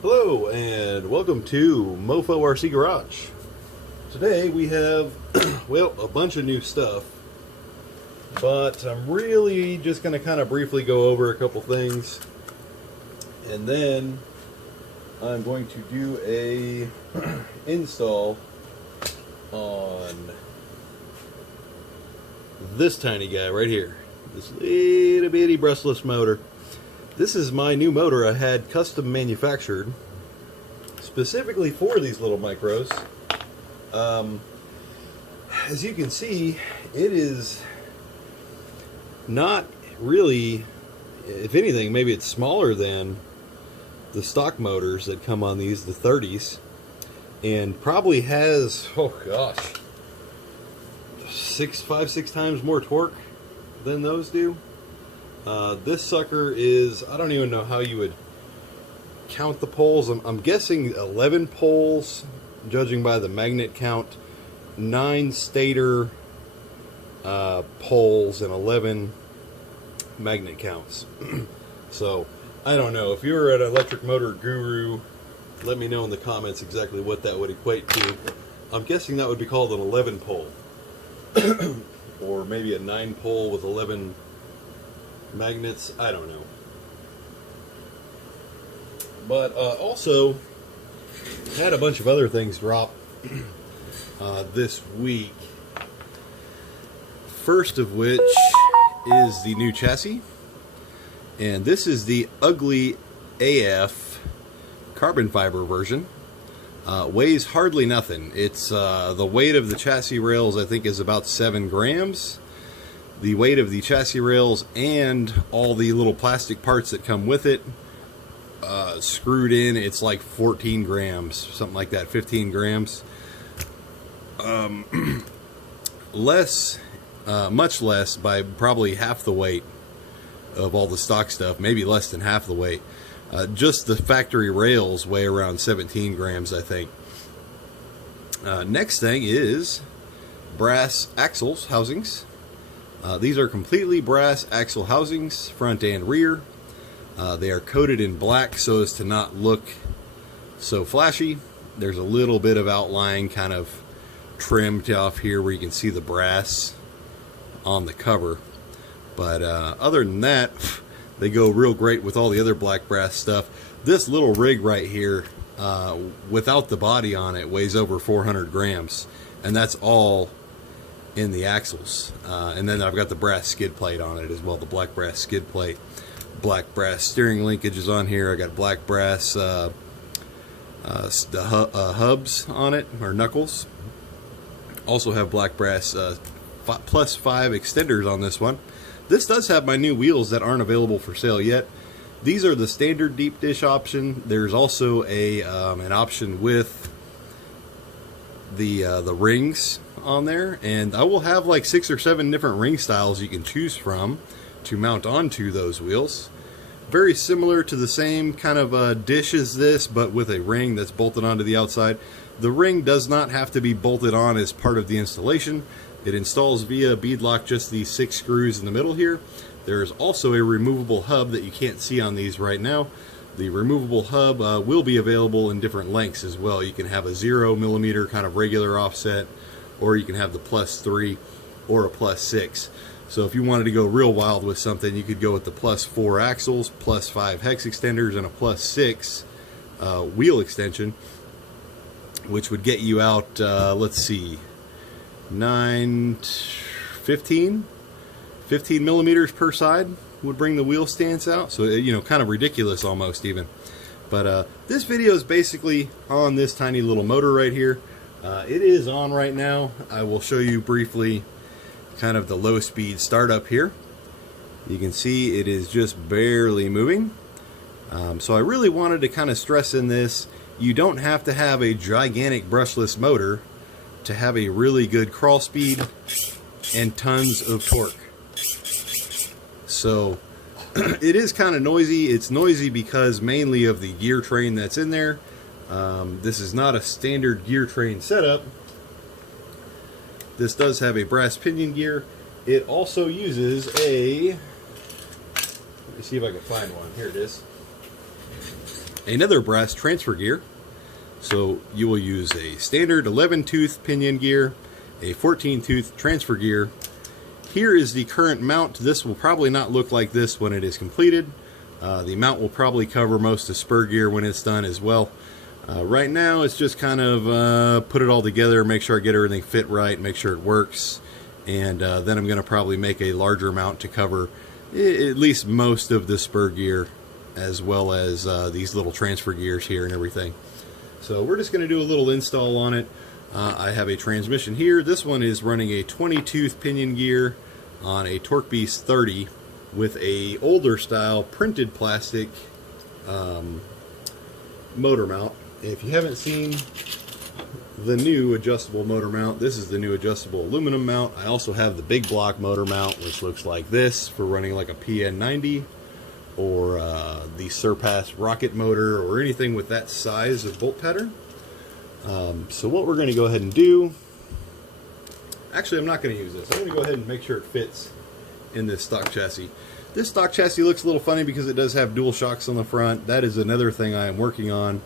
Hello and welcome to Mofo RC Garage. Today we have, well, a bunch of new stuff, but I'm really just going to kind of briefly go over a couple things, and then I'm going to do a install on this tiny guy right here, this little bitty brushless motor. This is my new motor I had custom manufactured specifically for these little micros. As you can see, it is not really, if anything, maybe it's smaller than the stock motors that come on these, the 30s, and probably has, oh gosh, 5-6 times more torque than those do. This sucker is, I don't even know how you would count the poles. I'm guessing 11 poles, judging by the magnet count, 9 stator poles, and 11 magnet counts. So, I don't know. If you're an electric motor guru, let me know in the comments exactly what that would equate to. I'm guessing that would be called an 11 pole. Or maybe a 9 pole with 11 magnets, I don't know. But also had a bunch of other things drop this week. First of which is the new chassis, and this is the ugly AF carbon fiber version. Weighs hardly nothing. It's the weight of the chassis rails, I think, is about 7 grams. The weight of the chassis rails and all the little plastic parts that come with it, screwed in, it's like 14 grams, something like that, 15 grams. Much less by probably half the weight of all the stock stuff, maybe less than half the weight. Just the factory rails weigh around 17 grams, I think. Next thing is brass axles, housings. These are completely brass axle housings, front and rear. They are coated in black so as to not look so flashy. There's a little bit of outline kind of trimmed off here where you can see the brass on the cover. But other than that, they go real great with all the other black brass stuff. This little rig right here, without the body on it, weighs over 400 grams. And that's all in the axles, and then I've got the brass skid plate on it as well, the black brass skid plate, black brass steering linkages on here. I got black brass hubs on it, or knuckles. Also have black brass +5 extenders on this one. This does have my new wheels that aren't available for sale yet. These are the standard deep dish option. There's also a an option with the rings on there, and I will have like 6 or 7 different ring styles you can choose from to mount onto those wheels. Very similar to the same kind of dish as this, but with a ring that's bolted onto the outside. The ring does not have to be bolted on as part of the installation. It installs via beadlock, just these 6 screws in the middle here. There is also a removable hub that you can't see on these right now. The removable hub will be available in different lengths as well. You can have a 0mm kind of regular offset, or you can have the +3 or a +6. So if you wanted to go real wild with something, you could go with the +4 axles, +5 hex extenders, and a +6 wheel extension, which would get you out, let's see, 15 millimeters per side would bring the wheel stance out. So, you know, kind of ridiculous almost even. But this video is basically on this tiny little motor right here. It is on right now. I will show you briefly kind of the low speed startup here. You can see it is just barely moving. So I really wanted to kind of stress in this, you don't have to have a gigantic brushless motor to have a really good crawl speed and tons of torque. So it is kind of noisy. It's noisy because mainly of the gear train that's in there. This is not a standard gear train setup. This does have a brass pinion gear. It also uses a, let me see if I can find one. Here it is. another brass transfer gear. So you will use a standard 11-tooth pinion gear, a 14-tooth transfer gear. Here is the current mount. This will probably not look like this when it is completed. The mount will probably cover most of spur gear when it's done as well. Right now it's just kind of put it all together, make sure I get everything fit right, make sure it works, and then I'm going to probably make a larger mount to cover at least most of the spur gear, as well as these little transfer gears here and everything. So we're just going to do a little install on it. I have a transmission here. This one is running a 20-tooth pinion gear on a Torque Beast 30 with a older style printed plastic motor mount. If you haven't seen the new adjustable motor mount, this is the new adjustable aluminum mount. I also have the big block motor mount, which looks like this for running like a PN90 or the Surpass rocket motor or anything with that size of bolt pattern. So what we're going to go ahead and do, actually I'm not going to use this. I'm going to go ahead and make sure it fits in this stock chassis. This stock chassis looks a little funny because it does have dual shocks on the front. That is another thing I am working on.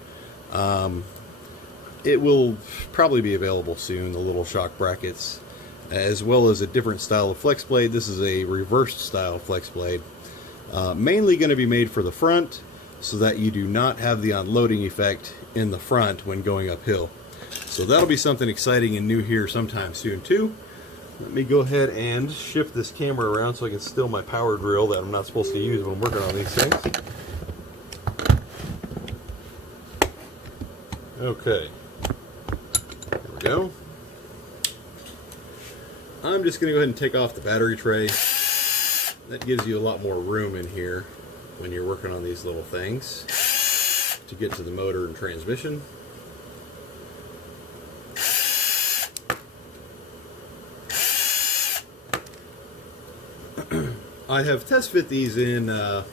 It will probably be available soon, the little shock brackets, as well as a different style of flex blade. This is a reversed style flex blade. Mainly going to be made for the front so that you do not have the unloading effect in the front when going uphill. So that'll be something exciting and new here sometime soon too. Let me go ahead and shift this camera around so I can still my power drill that I'm not supposed to use when I'm working on these things. Okay, there we go. I'm just going to go ahead and take off the battery tray. That gives you a lot more room in here when you're working on these little things to get to the motor and transmission. I have test fit these in a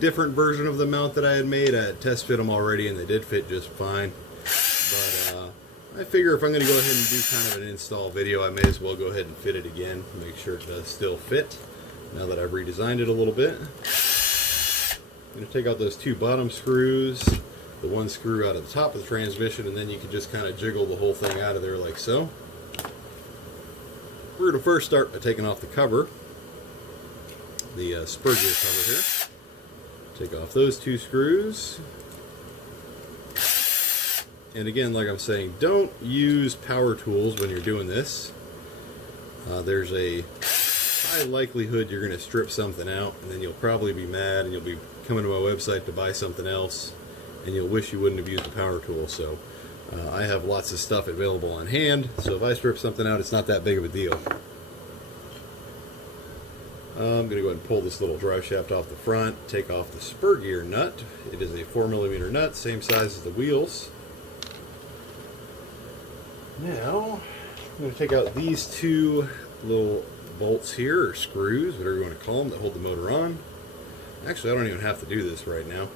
different version of the mount that I had made. I had test fit them already and they did fit just fine. But I figure if I'm going to go ahead and do kind of an install video, I may as well go ahead and fit it again, make sure it does still fit now that I've redesigned it a little bit. I'm going to take out those two bottom screws, the one screw out of the top of the transmission, and then you can just kind of jiggle the whole thing out of there like so. We're going to first start by taking off the cover, the spur gear cover here. Take off those two screws. And again, like I'm saying, don't use power tools when you're doing this. There's a high likelihood you're going to strip something out, and then you'll probably be mad, and you'll be coming to my website to buy something else, and you'll wish you wouldn't have used a power tool. So I have lots of stuff available on hand, so if I strip something out, it's not that big of a deal. I'm going to go ahead and pull this little drive shaft off the front, take off the spur gear nut. It is a 4mm nut, same size as the wheels. Now, I'm going to take out these two little bolts here, or screws, whatever you want to call them, that hold the motor on. Actually, I don't even have to do this right now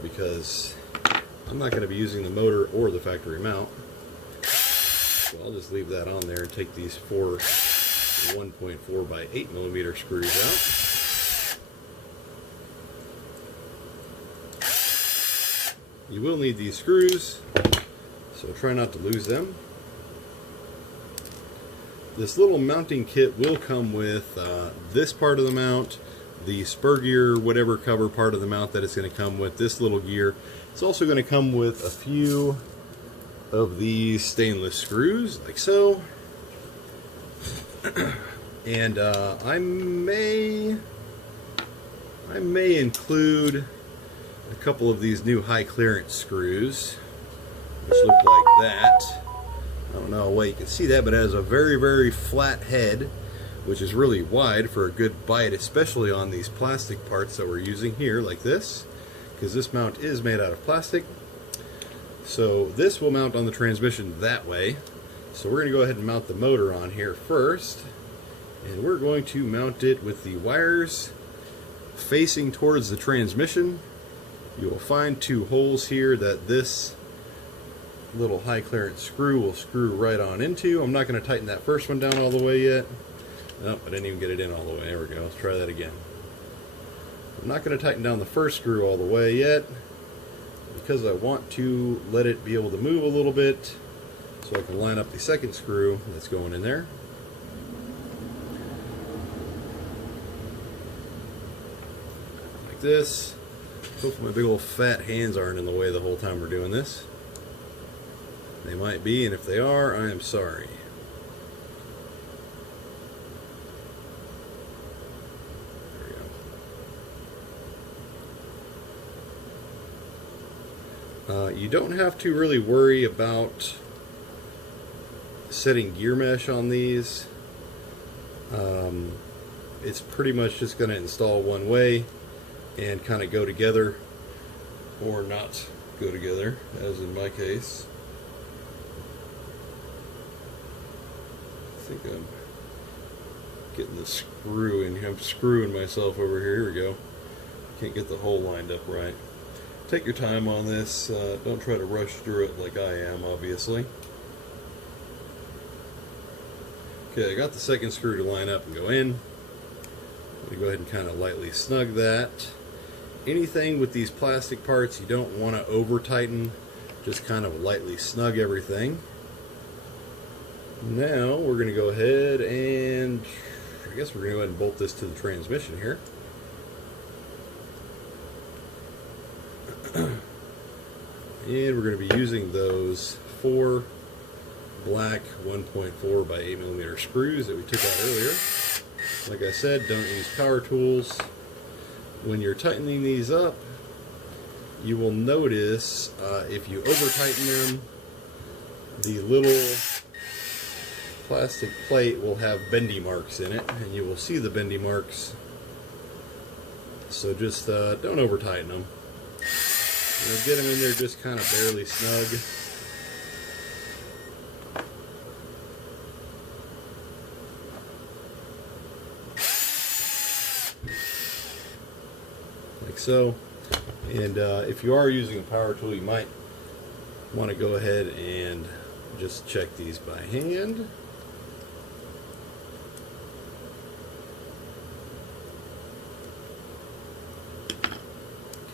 because I'm not going to be using the motor or the factory mount. So I'll just leave that on there and take these four 1.4 by 8mm screws out. You will need these screws, so try not to lose them. This little mounting kit will come with this part of the mount, the spur gear, whatever cover part of the mount that it's going to come with, this little gear. It's also going to come with a few of these stainless screws, like so. And I may include a couple of these new high clearance screws, which look like that. I don't know why you can see that, but it has a very, very flat head, which is really wide for a good bite, especially on these plastic parts that we're using here, like this, because this mount is made out of plastic. So this will mount on the transmission that way. So we're going to go ahead and mount the motor on here first, and we're going to mount it with the wires facing towards the transmission. You will find two holes here that this little high clearance screw will screw right on into. I'm not going to tighten that first one down all the way yet. Nope, I didn't even get it in all the way. There we go. Let's try that again. I'm not going to tighten down the first screw all the way yet, because I want to let it be able to move a little bit so I can line up the second screw that's going in there. Like this. Hopefully my big old fat hands aren't in the way the whole time we're doing this. They might be, and if they are, I am sorry. You don't have to really worry about setting gear mesh on these. It's pretty much just going to install one way and kind of go together, or not go together, as in my case. I think I'm getting the screw in here. I'm screwing myself over here. Here we go. Can't get the hole lined up right. Take your time on this. Don't try to rush through it like I am, obviously. Okay, I got the second screw to line up and go in. I'm going to go ahead and kind of lightly snug that. Anything with these plastic parts you don't want to over tighten. Just kind of lightly snug everything. Now we're going to go ahead and I guess we're going to go ahead and bolt this to the transmission here. And we're going to be using those 4 black 1.4 by 8mm screws that we took out earlier. Like I said, don't use power tools. When you're tightening these up, you will notice if you over tighten them, the little plastic plate will have bendy marks in it, and you will see the bendy marks. So just don't over tighten them. Get them in there just kind of barely snug. Like so. And if you are using a power tool, you might want to go ahead and just check these by hand.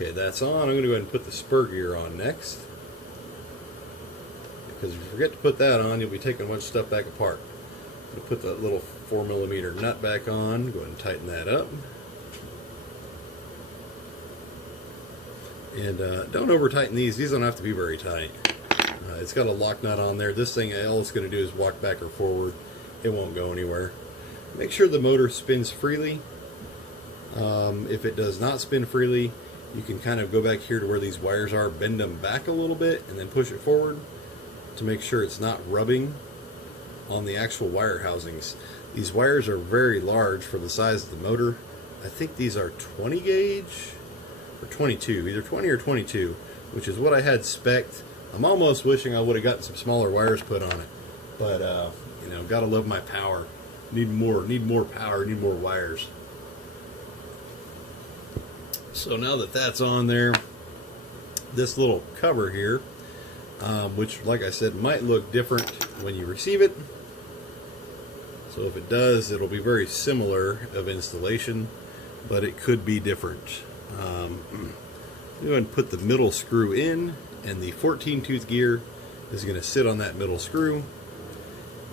Okay, that's on. I'm going to go ahead and put the spur gear on next. Because if you forget to put that on, you'll be taking a bunch of stuff back apart. I'm going to put that little 4mm nut back on. Go ahead and tighten that up. And don't over tighten these. These don't have to be very tight. It's got a lock nut on there. This thing, all it's going to do is walk back or forward. It won't go anywhere. Make sure the motor spins freely. If it does not spin freely, you can kind of go back here to where these wires are, bend them back a little bit, and then push it forward to make sure it's not rubbing on the actual wire housings. These wires are very large for the size of the motor. I think these are 20 gauge or 22, either 20 or 22, which is what I had spec'd. I'm almost wishing I would have gotten some smaller wires put on it, but you know, gotta love my power. Need more power, need more wires. So now that that's on there, this little cover here, which like I said might look different when you receive it. So if it does, it'll be very similar of installation, but it could be different. Go ahead and put the middle screw in, and the 14-tooth gear is going to sit on that middle screw.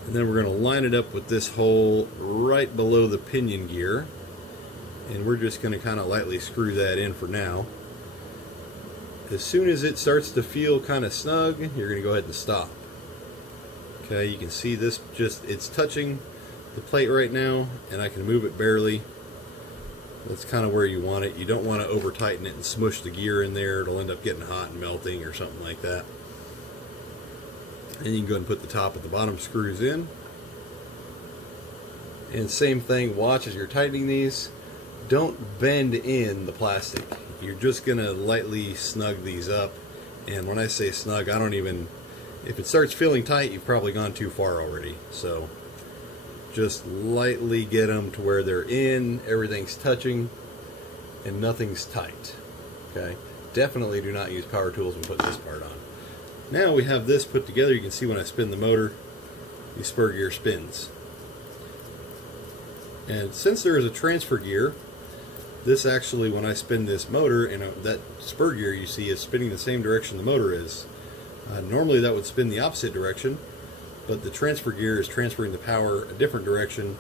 And then we're going to line it up with this hole right below the pinion gear. And we're just going to kind of lightly screw that in for now. As soon as it starts to feel kind of snug, you're going to go ahead and stop. Okay, you can see this it's touching the plate right now, and I can move it barely. That's kind of where you want it. You don't want to over tighten it and smush the gear in there. It'll end up getting hot and melting or something like that. And you can go ahead and put the top and the bottom screws in. And same thing, watch as you're tightening these. Don't bend in the plastic. You're just going to lightly snug these up. And when I say snug, I don't even... If it starts feeling tight, you've probably gone too far already. So just lightly get them to where they're in, everything's touching, and nothing's tight. Okay? Definitely do not use power tools when putting this part on. Now we have this put together. You can see when I spin the motor, the spur gear spins. And since there is a transfer gear, This actually, when I spin this motor, and that spur gear you see is spinning the same direction the motor is. Normally that would spin the opposite direction, but the transfer gear is transferring the power a different direction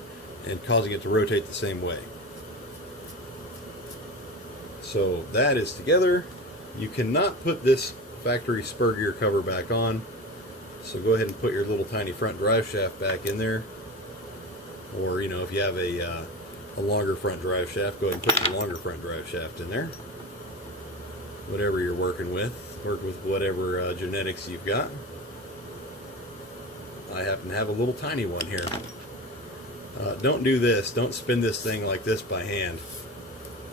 and causing it to rotate the same way. So that is together. You cannot put this factory spur gear cover back on, so go ahead and put your little tiny front drive shaft back in there. Or, you know, if you have a longer front drive shaft, go ahead and put the longer front drive shaft in there. Whatever you're working with. Work with whatever genetics you've got. I happen to have a little tiny one here. Don't do this. Don't spin this thing like this by hand.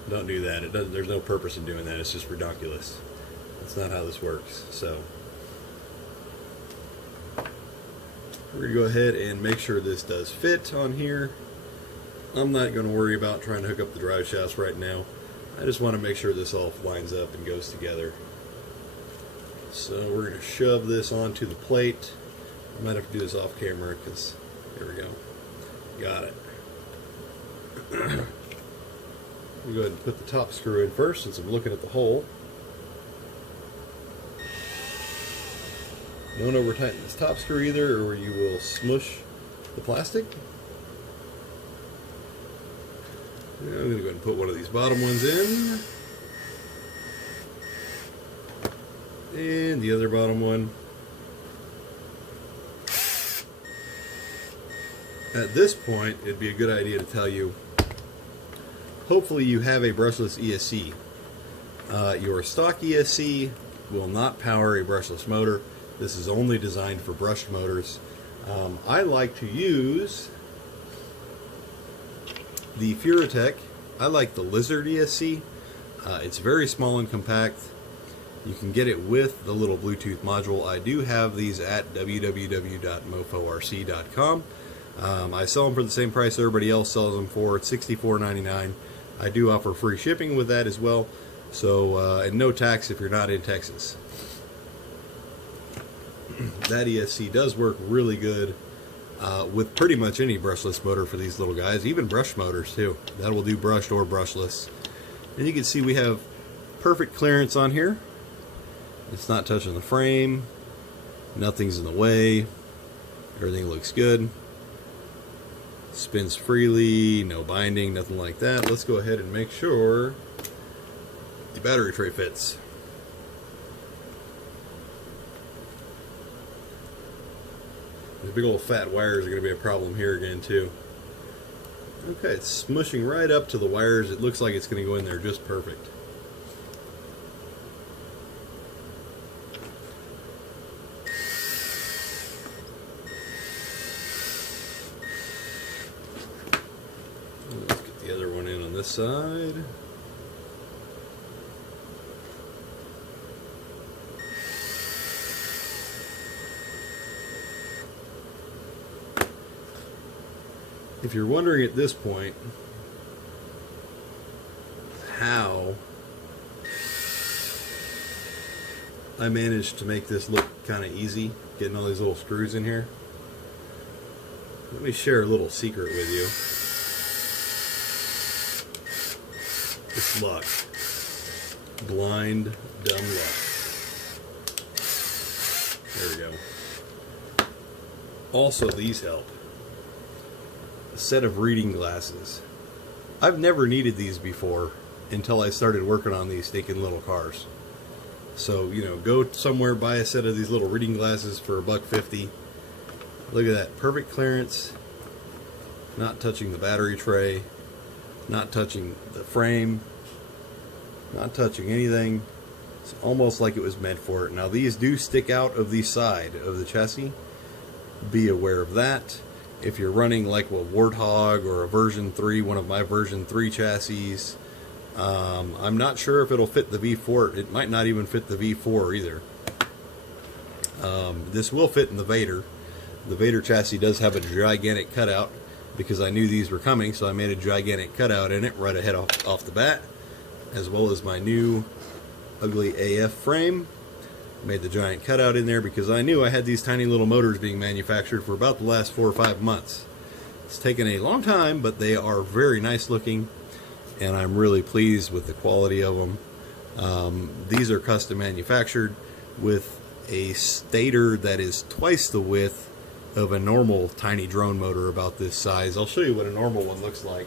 Don't do that. There's no purpose in doing that. It's just ridiculous. That's not how this works. So we're going to go ahead and make sure this does fit on here. I'm not going to worry about trying to hook up the drive shafts right now. I just want to make sure this all lines up and goes together. So we're going to shove this onto the plate. I might have to do this off camera because, there we go. Got it. We'll go ahead and put the top screw in first since I'm looking at the hole. Don't over tighten this top screw either, or you will smush the plastic. I'm going to go ahead and put one of these bottom ones in. And the other bottom one. At this point, it'd be a good idea to tell you, hopefully you have a brushless ESC. Your stock ESC will not power a brushless motor. This is only designed for brushed motors. I like to use the Furatech. I like the Lizard ESC. It's very small and compact. You can get it with the little Bluetooth module. I do have these at www.moforc.com. I sell them for the same price everybody else sells them for. It's $64.99. I do offer free shipping with that as well. So, and no tax if you're not in Texas. That ESC does work really good with pretty much any brushless motor for these little guys, even brush motors too. That will do brushed or brushless. And you can see we have perfect clearance on here. It's not touching the frame. Nothing's in the way. Everything looks good. Spins freely, no binding, nothing like that. Let's go ahead and make sure the battery tray fits. The big old fat wires are going to be a problem here again too. Okay, it's smushing right up to the wires. It looks like it's going to go in there just perfect. Let's get the other one in on this side. If you're wondering at this point how I managed to make this look kind of easy, getting all these little screws in here, let me share a little secret with you. It's luck. Blind, dumb luck. There we go. Also, these help. A set of reading glasses. I've never needed these before until I started working on these stinking little cars. So, you know, go somewhere, buy a set of these little reading glasses for $1.50. Look at that, perfect clearance, not touching the battery tray, not touching the frame, not touching anything. It's almost like it was meant for it. Now these do stick out of the side of the chassis. Be aware of that. If you're running like a Warthog or a version 3, one of my version 3 chassis, I'm not sure if it'll fit the V4. It might not even fit the V4 either. This will fit in the Vader. The Vader chassis does have a gigantic cutout because I knew these were coming, so I made a gigantic cutout in it right ahead off the bat, as well as my new ugly AF frame. Made the giant cutout in there because I knew I had these tiny little motors being manufactured for about the last 4 or 5 months. It's taken a long time, but they are very nice looking. and I'm really pleased with the quality of them. These are custom manufactured with a stator that is twice the width of a normal tiny drone motor about this size. I'll show you what a normal one looks like.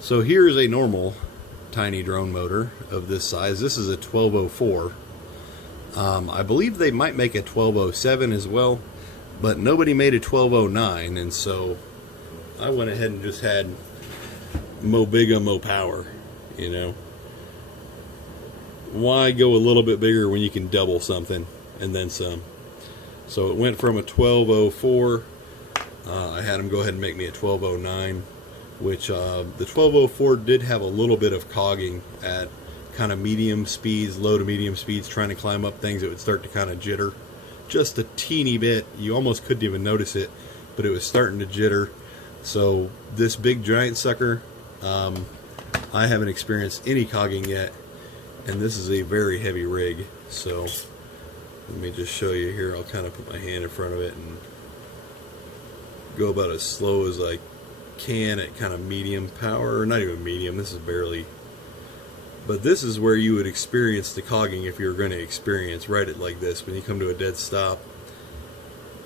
So here's a normal tiny drone motor of this size. This is a 1204. I believe they might make a 1207 as well, but nobody made a 1209, and so I went ahead and just had mo bigger, mo power, you know. Why go a little bit bigger when you can double something and then some? So it went from a 1204. I had them go ahead and make me a 1209, which the 1204 did have a little bit of cogging at kind of medium speeds, low to medium speeds, trying to climb up things. It would start to kind of jitter just a teeny bit. You almost couldn't even notice it, but it was starting to jitter. So this big giant sucker, I haven't experienced any cogging yet, and this is a very heavy rig. So let me just show you here. I'll kind of put my hand in front of it and go about as slow as I can at kind of medium power, or not even medium, this is barely. But this is where you would experience the cogging if you were going to experience right at like this. When you come to a dead stop,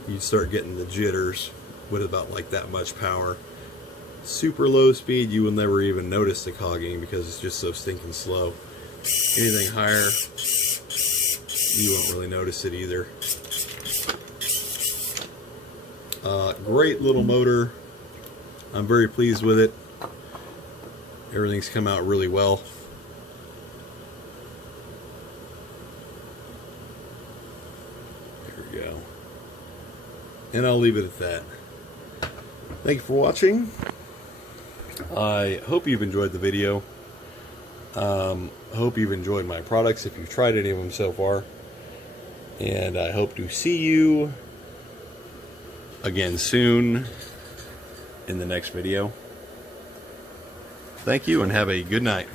you'd start getting the jitters with about like that much power. Super low speed, you will never even notice the cogging because it's just so stinking slow. Anything higher, you won't really notice it either. Great little motor. I'm very pleased with it. Everything's come out really well. There we go. And I'll leave it at that. Thank you for watching. I hope you've enjoyed the video. Hope you've enjoyed my products if you've tried any of them so far. And I hope to see you again soon in the next video. Thank you and have a good night.